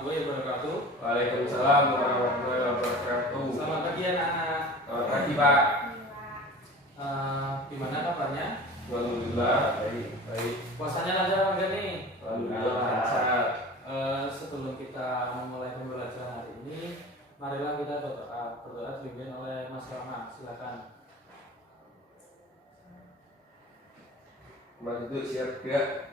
warahmatullahi wabarakatuh. Waalaikumsalam warahmatullahi wabarakatuh. Selamat pagi anak-anak. Selamat pagi Pak. Gimana kabarnya? Alhamdulillah baik. Puasanya lancar enggak nih? Alhamdulillah lancar. Sebelum kita memulai pembelajaran hari ini, marilah kita berdoa dipimpin oleh Mas Rama. Silakan. Mas itu siap gerak.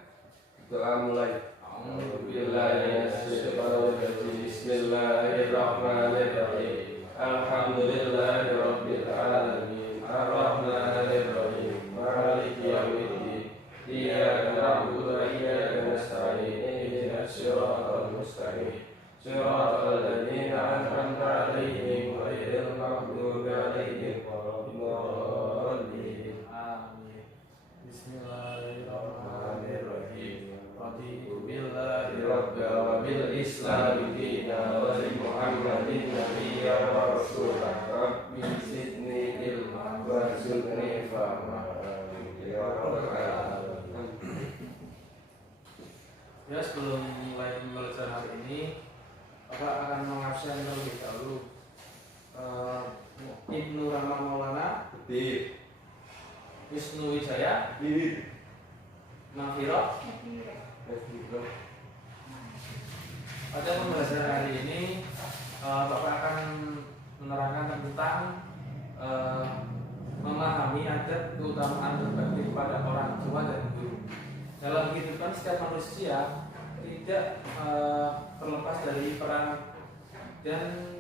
Doa mulai. Bismillahirrahmanirrahim. Alhamdulillahirabbil alamin. Arrahmanirrahim. Maliki yaumiddin. Iyyaka na'budu wa iyyaka nasta'in. Ihdinas siratal mustaqim. Siratal ladzina an'amta 'alaihim ghairil maghdubi 'alaihim waladdallin. Amin. Bismillahirrahmanirrahim. Raditu billahi rabba wa bil islami dina wa bi Muhammadin nabiyya wa rasulah. Rabbi zidni ilma warzuqni fahma. Ya Rabbal alamin. Ya, sebelum mulai pembelajaran hari ini, Bapak akan mengabsen terlebih dahulu Ibnu Rahman Maulana, Wisnu Wijaya, Nafiro. Pada pembelajaran hari ini, Bapak akan menerangkan tentang memahami adat keutamaan berbakti kepada orang tua dan guru. Dalam kehidupan setiap manusia tidak terlepas dari peran dan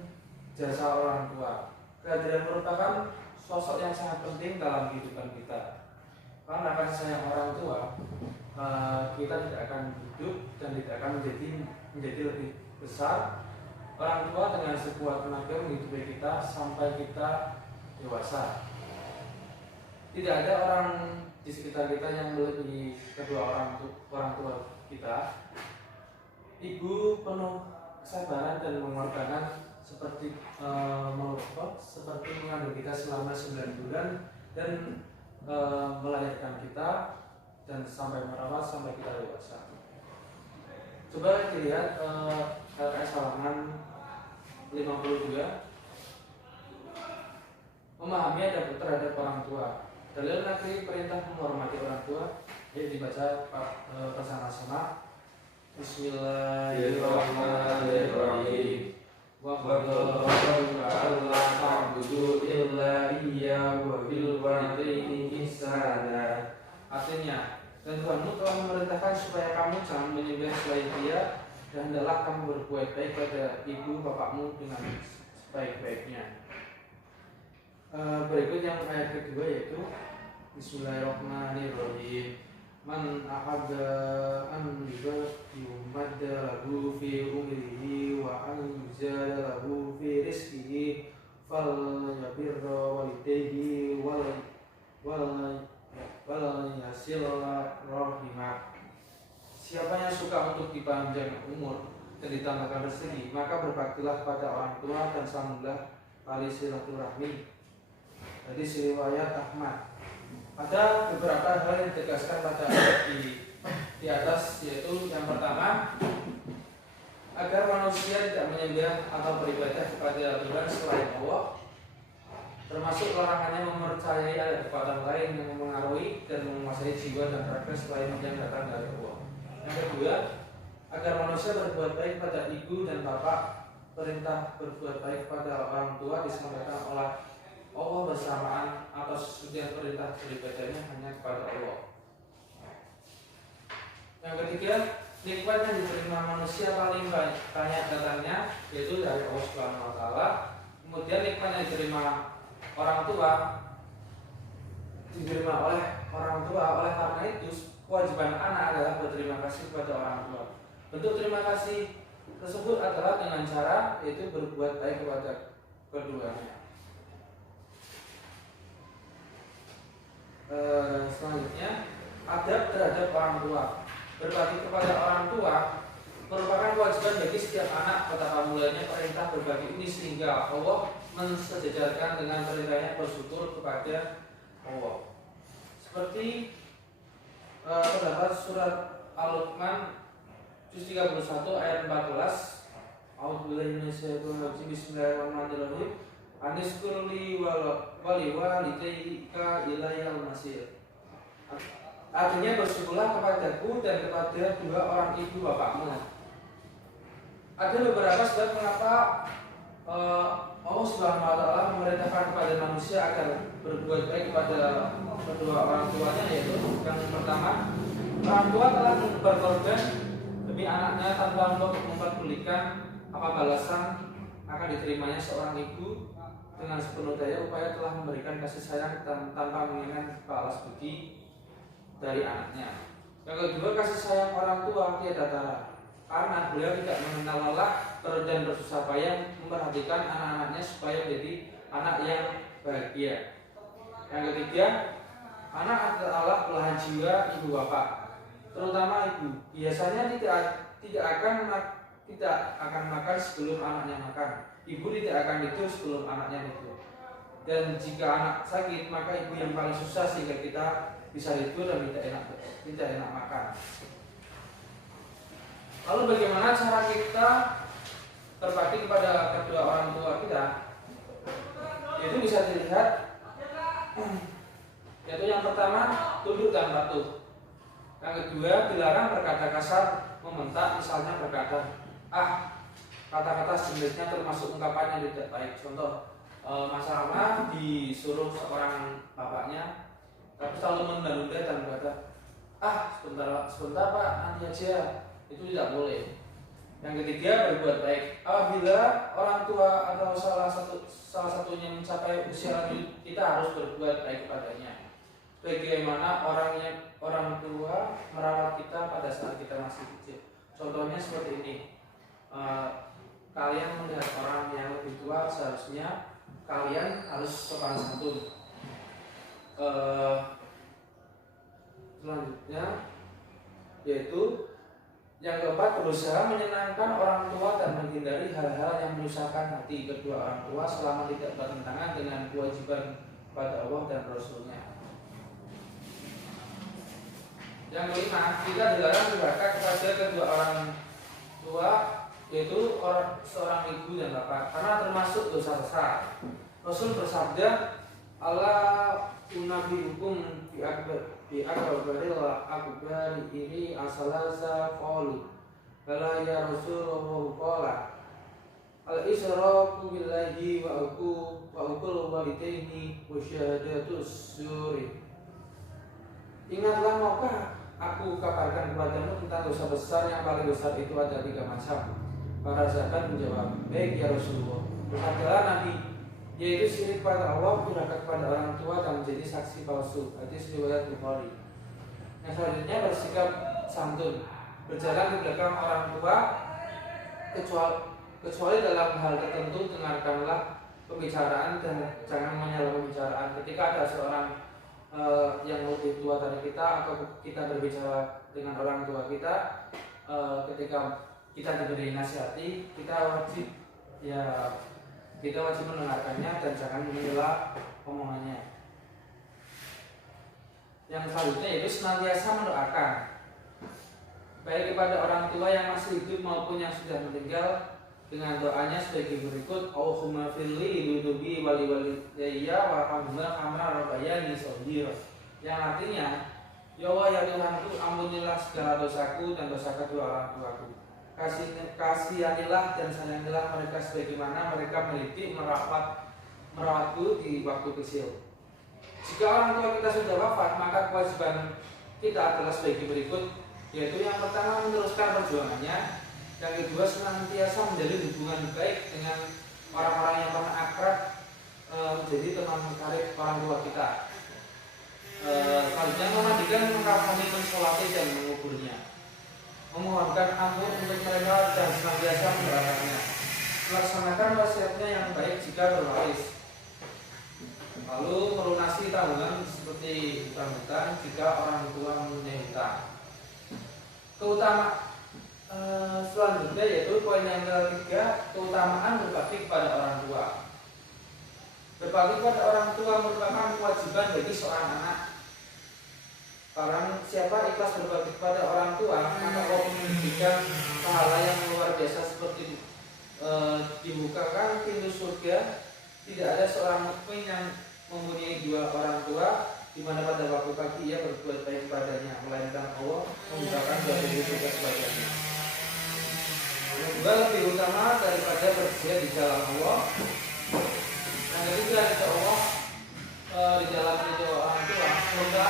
jasa orang tua. Kehadiran merupakan sosok yang sangat penting dalam kehidupan kita. Karena kasih sayang orang tua, kita tidak akan hidup dan tidak akan menjadi lebih besar. Orang tua dengan sekuat tenaga menghidupi kita sampai kita dewasa. Tidak ada orang di sekitar kita yang melebihi kedua orang tua kita. Ibu penuh kesabaran dan pengorbanan seperti mengandung kita selama 9 bulan dan melahirkan kita dan sampai merawat sampai kita dewasa. Coba dilihat LKS halaman 52. Memahami adab terhadap orang tua. Dalil negeri perintah menghormati orang tua. Yuk dibaca bersama-sama. Bismillahirrahmanirrahim. Wa qala alla ta'budu illa iyyahu wa bil walidayni ihsana. Artinya, dan Tuhanmu telah memerintahkan supaya kamu jangan menyembah selain Dia, dan hendaklah kamu berbuat baik pada ibu bapakmu dengan sebaik-baiknya. Berikut yang ayat kedua yaitu Bismillahirrahmanirrahim. Man ahabba an yumadda lahu fi umrihi wa an yuzada lahu fi rizqihi falyabirra walidayhi wal yasillah rahimah. Siapa yang suka untuk dipanjang umur dan ditambahkan rezeki, maka berbaktilah pada orang tua dan sambunglah tali silaturahmi. Jadi riwayat Ahmad. Ada beberapa hal yang ditegaskan pada ayat di atas, yaitu yang pertama, agar manusia tidak menyembah atau beribadah kepada Tuhan selain Allah, termasuk larangannya mempercayai ada kekuatan lain yang memengaruhi dan menguasai jiwa dan raga selain yang datang dari Allah. Yang kedua, agar manusia berbuat baik pada ibu dan bapak. Perintah berbuat baik pada orang tua disampaikan oleh Allah bersamaan atas sesudah perintah beribadahnya hanya kepada Allah. Yang ketiga, nikmat yang diterima manusia paling banyak datangnya yaitu dari Allah Subhanahu wa taala. Kemudian nikmat yang diterima orang tua diterima oleh orang tua. Oleh karena itu, kewajiban anak adalah berterima kasih kepada orang tua. Bentuk terima kasih tersebut adalah dengan cara yaitu berbuat baik kepada keduanya. Selanjutnya, adab terhadap orang tua. Berbakti kepada orang tua merupakan kewajiban bagi setiap anak. Betapa mulianya perintah berbakti ini sehingga Allah mensejajarkan dengan perintahnya bersyukur kepada Allah. Seperti terdapat surat Al-Luqman juz 31 ayat 14. A'udzubillahi minasyaitonir rajim. Bismillahirrahmanirrahim. Aniskurli wali walidayka ilayal masir. Artinya bersyukurlah kepadaku dan kepada dua orang ibu bapakmu. Ada beberapa sebab mengapa Allah Subhanahu wa taala memerintahkan kepada manusia agar berbuat baik kepada kedua orang tuanya, yaitu yang pertama, orang tua telah berkorban demi anaknya tanpa memperdulikan apa balasan akan diterimanya seorang ibu dengan sepenuh daya upaya telah memberikan kasih sayang tanpa menginginkan balas budi dari anaknya. Yang kedua, kasih sayang orang tua tiada tara, karena beliau tidak mengenal lelah dan bersusah payah memperhatikan anak-anaknya supaya menjadi anak yang bahagia. Yang ketiga, anak adalah belahan jiwa ibu bapak, terutama ibu. Biasanya tidak akan makan sebelum anaknya makan. Ibu tidak akan tidur sebelum anaknya tidur. Dan jika anak sakit, maka ibu yang paling susah sehingga kita bisa tidur dan tidak enak makan. Lalu bagaimana cara kita berbakti kepada kedua orang tua kita? Itu bisa dilihat, yaitu yang pertama, tunduk dan patuh. Yang kedua, dilarang berkata kasar, membentak, misalnya berkata, kata-kata sejenisnya termasuk ungkapan yang tidak baik. Contoh, masalahnya disuruh seorang bapaknya, tapi selalu menunda-nunda dan berkata, sebentar pak, nanti aja. Itu tidak boleh. Yang ketiga, berbuat baik. Apabila orang tua atau salah satunya mencapai usia lanjut, kita harus berbuat baik kepadanya. Bagaimana orang tua merawat kita pada saat kita masih kecil. Contohnya seperti ini. Kalian melihat orang yang lebih tua, seharusnya kalian harus sopan santun. Selanjutnya, yaitu yang keempat, berusaha menyenangkan orang tua dan menghindari hal-hal yang menyusahkan hati kedua orang tua selama tidak bertentangan dengan kewajiban kepada Allah dan Rasul-Nya. Yang kelima, kita dilarang durhaka kepada kedua orang tua, yaitu seorang ibu dan bapak, karena termasuk dosa besar. Rasul bersabda, Allah unabiukum bi'akbaril akbari iri asalasa qalu bala ya Rasulullah qala al-israku billahi wa uqul walidaini wa syahadatus suri. Ingatlah, maukah aku kabarkan kepadamu tentang dosa besar? Yang paling besar itu ada 3 macam. Para sahabat menjawab, baik ya Rasulullah. Bersabdalah Nabi, yaitu syirik pada Allah, durhaka kepada orang tua, dan menjadi saksi palsu. Hadis riwayat Bukhari. Yang selanjutnya, bersikap santun, berjalan di belakang orang tua, kecuali dalam hal tertentu. Dengarkanlah pembicaraan dan jangan menyela pembicaraan. Ketika ada seorang yang lebih tua dari kita, atau kita berbicara dengan orang tua kita, ketika kita diberi nasihati, kita wajib mendengarkannya dan jangan menyela omongannya. Yang selanjutnya yaitu senantiasa mendoakan, baik kepada orang tua yang masih hidup maupun yang sudah meninggal, dengan doanya sebagai berikut: Allahumma firli dunubi wali walidayya warhamhuma kama rabbayani shaghira. Yang artinya, ya Allah ya Tuhanku, ampunilah segala dosaku dan dosa kedua orang tuaku. Kasihanilah dan sayangilah mereka sebagaimana mereka mendidik merawatku di waktu kecil. Jika orang tua kita sudah wafat, maka kewajiban kita adalah sebagai berikut, yaitu yang pertama, meneruskan perjuangannya. Yang kedua, senantiasa menjalin hubungan baik dengan orang-orang yang pernah akrab, menjadi teman karib orang tua kita. Selanjutnya, memandikan, mengkafani, mensolati dan menguburnya, memohonkan ampun untuk mereka dan senantiasa mendoakannya, melaksanakan wasiatnya yang baik jika berwaris, lalu melunasi tanggungan seperti hutang-hutang jika orang tua mempunyai hutang. Selanjutnya yaitu poin yang ketiga, keutamaan berbakti kepada orang tua. Berbakti kepada orang tua merupakan kewajiban bagi seorang anak. Barang siapa ikhlas berbakti kepada orang tua, maka Allah memberikan pahala yang luar biasa seperti dibukakan pintu surga, tidak ada seorang mukmin yang mempunyai dua orang tua di mana pada waktu pagi ia berbuat baik kepadanya, melainkan Allah membukakan dua pintu surga kepadanya. Yang kedua, lebih utama daripada berjihad di jalan Allah. Yang ketiga, insya Allah di dalam itu orang tua, murka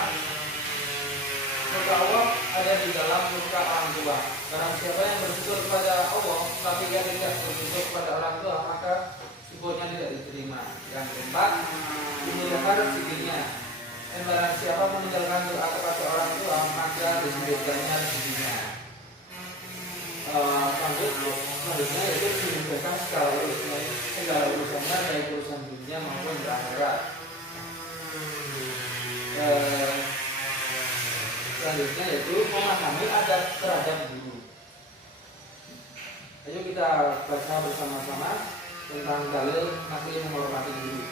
Allah ada di dalam murka orang tua. Karena siapa yang bersyukur kepada Allah tapi dia tidak bersyukur kepada orang tua, maka syukurnya tidak diterima. Yang keempat, dimuliakan rezekinya. Dan barang siapa meninggalkan doa kepada orang tua, maka disembelihkannya rezekinya. Selanjutnya yaitu dimudahkan segala urusannya, baik urusan dunia maupun di akhirat. Selanjutnya yaitu memahami adab terhadap guru. Ayo kita baca bersama-sama tentang dalil nakli menghormati guru.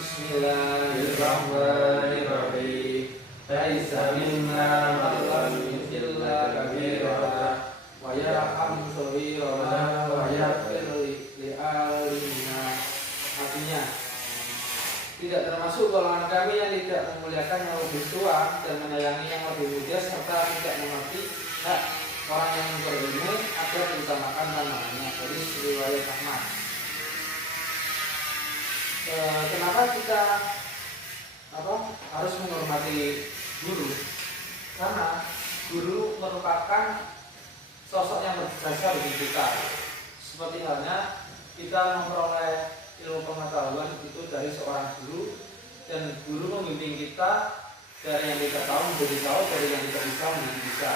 Bismillahirrahmanirrahim. Laisa minna man lam yu'illa kabirana wa yarham shaghirana wa yaghfir li alimina. Artinya, tidak termasuk golongan kami yang tidak memuliakan yang lebih tua dan menyayangi yang lebih muda, serta tidak mengerti hak orang yang berilmu agar diutamakan namanya. Dari riwayat Ahmad. Kenapa kita harus menghormati guru? Karena guru merupakan sosok yang berjasa bagi kita. Seperti halnya kita memperoleh ilmu pengetahuan itu dari seorang guru, dan guru membimbing kita dari yang kita tahu menjadi tahu, dari yang tidak bisa menjadi bisa.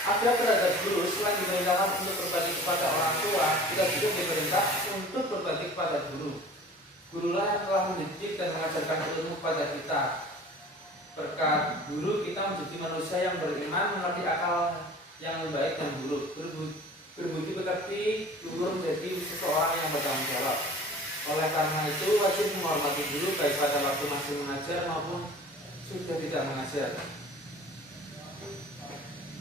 Adab terhadap guru selain diperintahkan untuk berbakti kepada orang tua, kita juga diperintah untuk berbakti kepada guru. Gurulah yang telah mendidik dan mengajarkan ilmu kepada kita. Berkat guru kita menjadi manusia yang beriman, mengerti akal yang baik dan buruk, berbudi pekerti, luhur menjadi seseorang yang bertanggung jawab. Oleh karena itu wajib menghormati guru baik pada waktu masih mengajar maupun sudah tidak mengajar.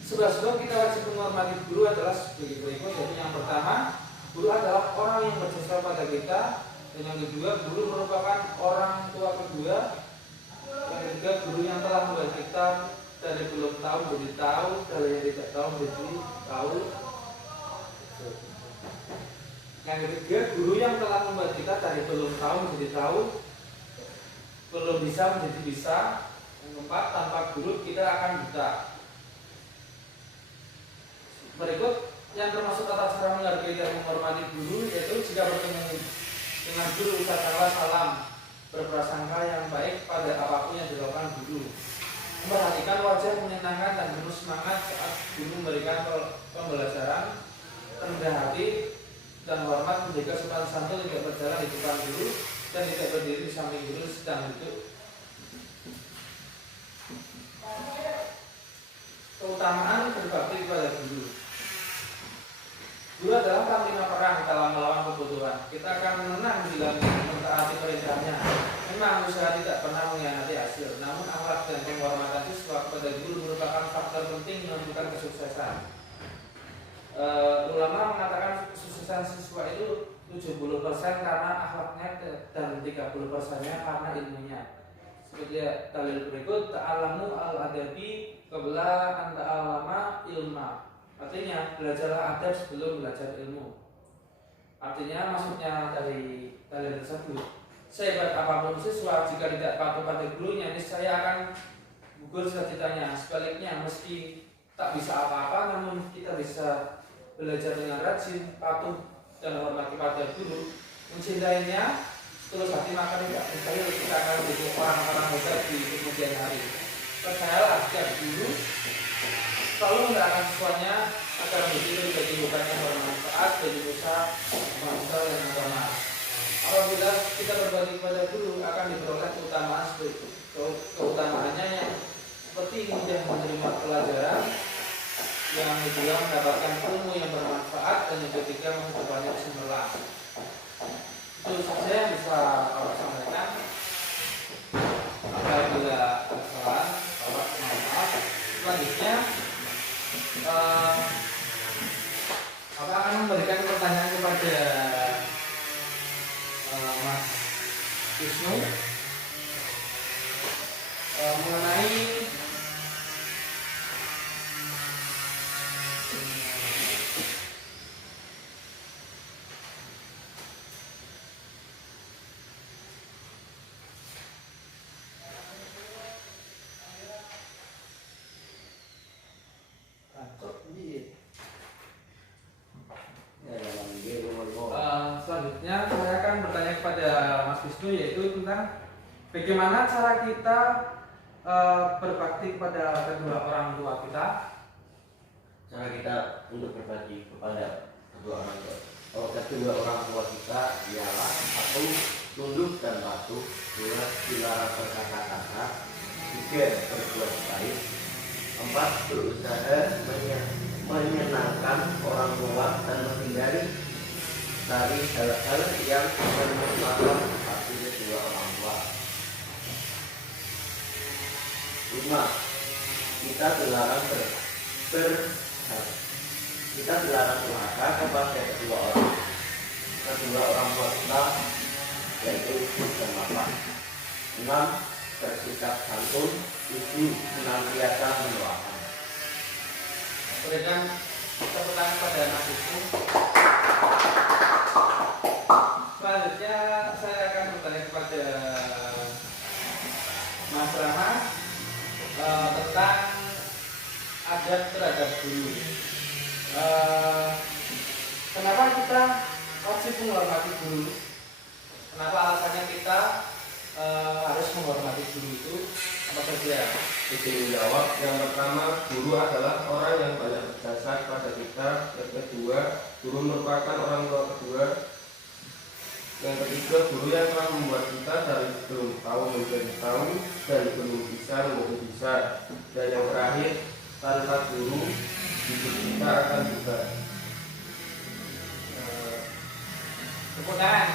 Sebab kita wajib menghormati guru adalah sebagai berikut. Jadi yang pertama, guru adalah orang yang berjasa pada kita. Dan yang kedua, guru merupakan orang tua kedua. Yang ketiga, guru yang telah membuat kita dari belum tahu menjadi tahu, dari yang tidak tahu menjadi tahu. Yang ketiga, guru yang telah membuat kita dari belum tahu menjadi tahu, belum bisa menjadi bisa. Yang keempat, tanpa guru kita akan buta. Berikut yang termasuk tata cara menghargai dan menghormati guru, yaitu jika bertemu dengan guru ucapkanlah salam, berprasangka yang baik pada apapun yang dilakukan guru. Memperhatikan wajah menyenangkan dan penuh semangat saat guru memberikan pembelajaran, rendah hati dan hormat, menjaga sopan santun, tidak berjalan di depan guru dan tidak berdiri di samping guru sedang duduk. Keutamaan berbakti kepada guru. Guru adalah panglima perang dalam melawan kebutuhan. Kita akan menang bila mentaati perintahnya. Memang usaha tidak pernah mengkhianati hasil, namun akhlak dan penghormatan siswa kepada guru merupakan faktor penting menentukan kesuksesan. Ulama mengatakan kesuksesan siswa itu 70% karena akhlaknya dan 30%-nya karena ilmunya. Seperti dalil berikut, ta'alamu al-adabi qabla an ta'alama ilma. Artinya, belajarlah adab sebelum belajar ilmu. Artinya, maksudnya dari dalil tersebut, sehebat apapun siswa, jika tidak patuh pada gurunya, niscaya akan gugur cita-citanya. Sebaliknya, meski tak bisa apa-apa, namun kita bisa belajar dengan rajin, patuh dan hormat kepada guru, mencintainya, tulus hati, maka tidak mustahil kita akan menjadi orang-orang hebat di kemudian hari. Percayalah, setiap guru selalu menggerakkan siswanya agar menjadi bukan yang bermanfaat bagi usaha bangsa dan agama. Apabila kita berbakti kepada guru, akan diperoleh keutamaan seperti keutamaannya yang seperti mudah menerima pelajaran, yang kedua mendapatkan ilmu yang bermanfaat, dan yang ketiga masih banyak cemerlang. Itu saja yang bisa Bapak sampaikan. Apabila ada kesalahan, Bapak mohon maaf. Selanjutnya Bapak akan memberikan pertanyaan kepada Wisnu, yaitu tentang bagaimana cara kita berbakti kepada kedua orang tua kita. Cara kita untuk berbakti kepada kedua orang tua kita ialah: satu, tunduk dan patuh; dua, dilarang berkata-kata; tiga, berbuat baik; empat, berusaha menyenangkan orang tua dan menghindari dari hal-hal yang merupakan hati kedua orang tua. Lima, kita dilarang durhaka kepada kedua orang tua kita, yaitu ibu dan bapak. Enam, bersikap santun. Tujuh, senantiasa mendoakan. Berikan tepuk tangan pada Mas Wisnu. Selanjutnya saya akan bertanya kepada Mas Rama tentang adat terhadap guru. Kenapa kita wajib menghormati guru? Kenapa alasannya kita harus menghormati guru itu apa saja? Izin menjawab. Yang pertama, guru adalah orang yang banyak berjasa pada kita. Yang kedua, guru merupakan orang tua kedua. Yang ketiga, guru yang telah membuat kita dari belum tahu menjadi tahu, dari belum bisa menjadi bisa. Dan yang terakhir, tanpa guru hidup kita akan buta. Tepuk tangan.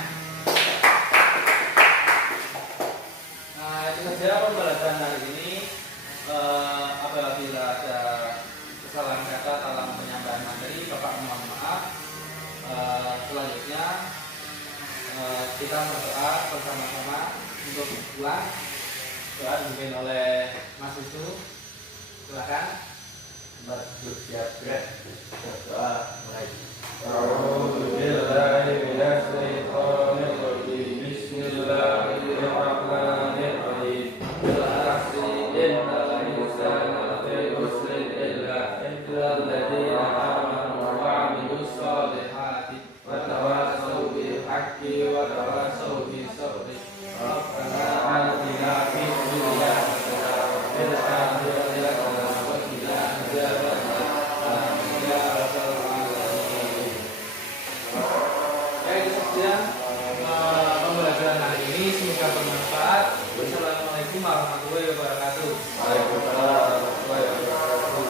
Nah, itu saja pembelajaran hari ini. Apabila ada kesalahan kata dalam penyampaian materi, Bapak mohon maaf. Selanjutnya kita berdoa bersama-sama untuk pulang. Doa dipimpin oleh Mas Wisnu. Silakan. Berdoa